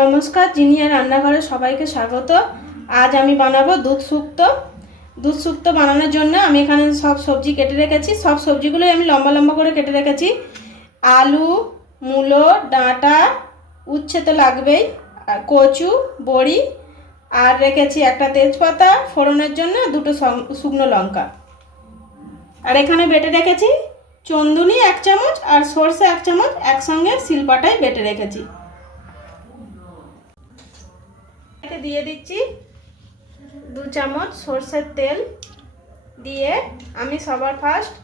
নমস্কার জিনিয়া রান্নাঘরে সবাইকে স্বাগত। আজ আমি বানাবো দুধ শুক্তো দুধ শুক্তো বানানোর জন্য আমি এখানে সব সবজি কেটে রেখেছি। সব সবজিগুলোই আমি লম্বা লম্বা করে কেটে রেখেছি। আলু, মূলো, ডাঁটা, উচ্ছে তো লাগবেই, আর কচু, বড়ি, আর রেখেছি একটা তেজপাতা ফোড়নের জন্য দুটো শুকনো লঙ্কা। আর এখানে বেটে রেখেছি চন্দুনি এক চামচ আর সর্ষে এক চামচ একসঙ্গে শিলপাটায় বেটে রেখেছি। এতে দিয়ে দিচ্ছি দু চামচ সর্ষের তেল দিয়ে আমি সবার ফার্স্ট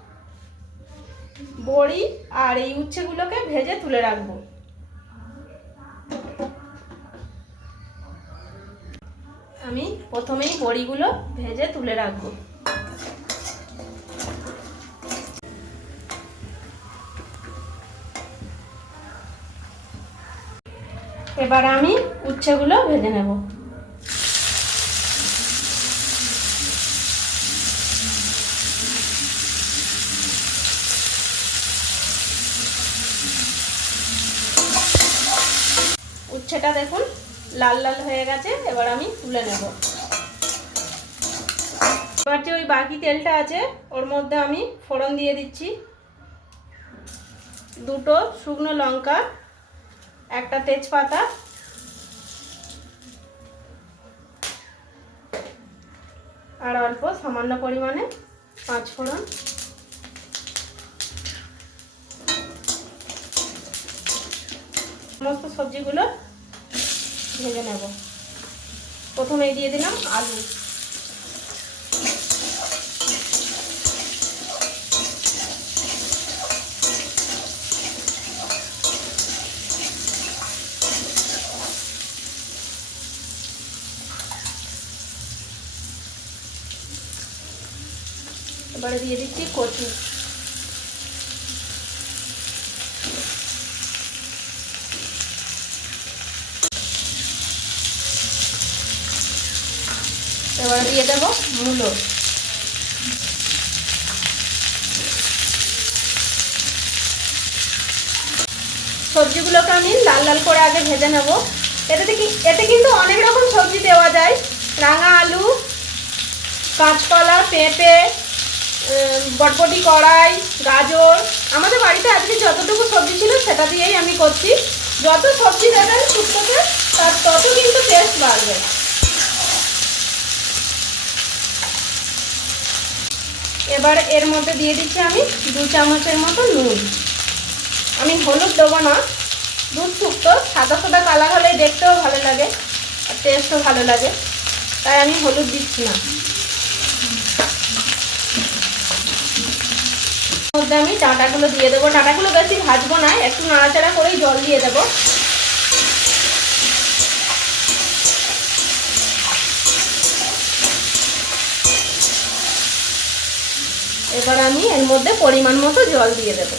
বড়ি আর এই উচ্ছেগুলোকে ভেজে তুলে রাখব। আমি প্রথমেই বড়িগুলো ভেজে তুলে রাখব। এবার আমি উচ্ছেগুলো ভেজে নেব। উচ্ছেটা দেখুন, লাল লাল হয়ে গেছে, এবার আমি তুলে নেব। এবার যে ওই বাকি তেলটা আছে, ওর মধ্যে আমি ফোড়ন দিয়ে দিচ্ছি। দুটো শুকনো লঙ্কা, একটা তেজপাতা। আর অল্প সামান্য পরিমাণে পাঁচ ফোড়ন। সমস্ত সবজিগুলো ভেজে নেব। প্রথমে দিয়ে দিলাম আলু। এবারে দিয়ে দিচ্ছি কচু। এবারে দিয়ে দেবো মূলো। সবজিগুলোকে আমি লাল লাল করে আগে ভেজে নেব। এটাতে কি এতে কিন্তু অনেক রকম সবজি দেওয়া যায়। রাঙা আলু, কাঁচকলা, পেঁপে বটবটি কড়াই, গাজর। আমাদের বাড়িতে আজকে যতটুকু সবজি ছিল সেটা দিয়েই আমি করছি। যত সবজি দেবেন শুক্তোতে তার তত কিন্তু টেস্ট বাড়বে। এবার এর মধ্যে দিয়ে দিচ্ছি আমি দু চামচের মতো নুন। আমি হলুদ দেবো না। দুধ শুক্তো সাদা সাদা কালার হলে দেখতেও ভালো লাগে আর টেস্টও ভালো লাগে। তাই আমি হলুদ দিচ্ছি না। মধ্যে আমি ডাঁটাগুলো দিয়ে দেবো। ডাঁটাগুলো বেশি ভাজবো না, একটু নাড়াচাড়া করেই জল দিয়ে দেবো। এবার আমি এর মধ্যে পরিমাণ মতো জল দিয়ে দেবো।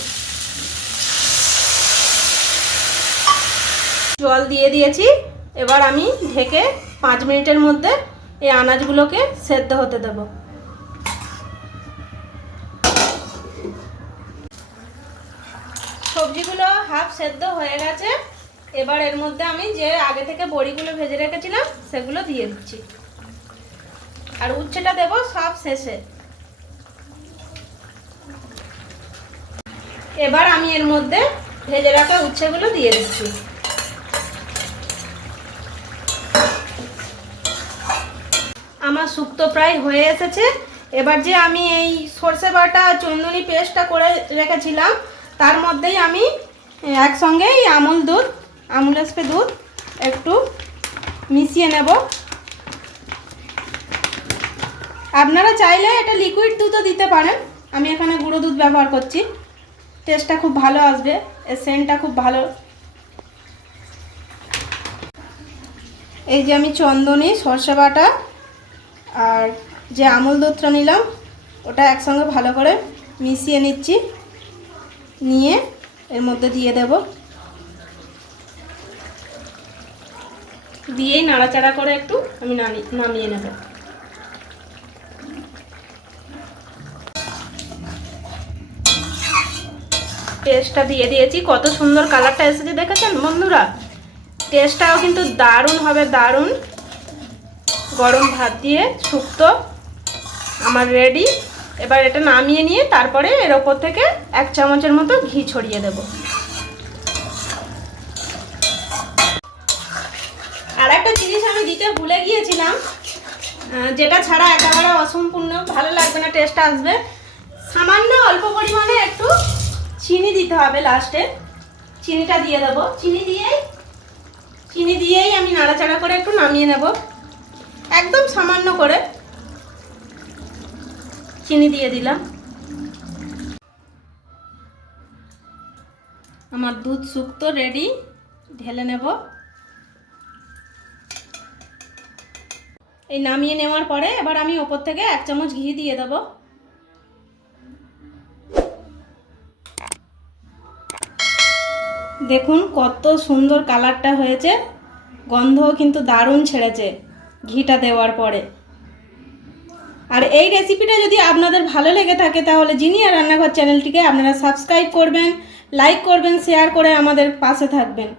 জল দিয়ে দিয়েছি। এবার আমি ঢেকে পাঁচ মিনিটের মধ্যে এই আনাজগুলোকে সেদ্ধ হতে দেবো। সবজিগুলো হাফ সেদ্ধ হয়ে গেছে। এবার এর মধ্যে আমি যে আগে থেকে বড়িগুলো ভেজে রেখেছিলাম, সেগুলো দিয়ে দিচ্ছি। আর উচ্ছেটা দেবো সব শেষে। এবার আমি এর মধ্যে ভেজে রাখা উচ্ছেগুলো দিয়ে দিচ্ছি। আমার শুক্তো প্রায় হয়ে এসেছে। এবার যে আমি এই সর্ষে বাটা চন্দনী পেস্টটা করে রেখেছিলাম, তার মধ্যেই আমি একসঙ্গে এই আমুল দুধ, আমুল স্প্রে দুধ একটু মিশিয়ে নেব। আপনারা চাইলে এটা লিকুইড দুধও দিতে পারেন। আমি এখানে গুঁড়ো দুধ ব্যবহার করছি। টেস্টটা খুব ভালো আসবে, এর সেন্টটা খুব ভালো। এই যে আমি চন্দনী, সর্ষে বাটা আর যে আমুল দুধটা নিলাম, ওটা একসঙ্গে ভালো করে মিশিয়ে নিচ্ছি, নিয়ে এর মধ্যে দিয়ে দেব। দিয়েই নাড়াচাড়া করে একটু আমি নামি- নামিয়ে নেব। পেস্টটা দিয়ে দিয়েছি। কত সুন্দর কালারটা এসেছে, দেখেছেন বন্ধুরা? টেস্টটাও কিন্তু দারুণ হবে, দারুণ। গরম ভাত দিয়ে শুক্তো আমার রেডি এবার এটা নামিয়ে নিয়ে তারপরে এর ওপর থেকে এক চামচের মতো ঘি ছড়িয়ে দেব। আর একটা জিনিস আমি দিতে ভুলে গিয়েছিলাম যেটা ছাড়া একেবারে অসম্পূর্ণ, ভালো লাগবে না টেস্ট আসবে। সামান্য অল্প পরিমাণে একটু চিনি দিতে হবে লাস্টে চিনিটা দিয়ে দেবো। চিনি দিয়েই চিনি দিয়েই আমি নাড়াচাড়া করে একটু নামিয়ে নেব। একদম সামান্য করে চিনি দিয়ে দিলাম। আমার দুধ শুক্তো রেডি ঢেলে নেব। এই নামিয়ে নেওয়ার পরে এবার আমি ওপর থেকে এক চামচ ঘি দিয়ে দেবো। দেখুন কত সুন্দর কালারটা হয়েছে। গন্ধও কিন্তু দারুণ ছেড়েছে ঘিটা দেওয়ার পরে। আর এই রেসিপিটা যদি আপনাদের ভালো লেগে থাকে তাহলে জিনিয়া রান্নাঘর চ্যানেলটিকে আপনারা সাবস্ক্রাইব করবেন লাইক করবেন শেয়ার করে আমাদের পাশে থাকবেন।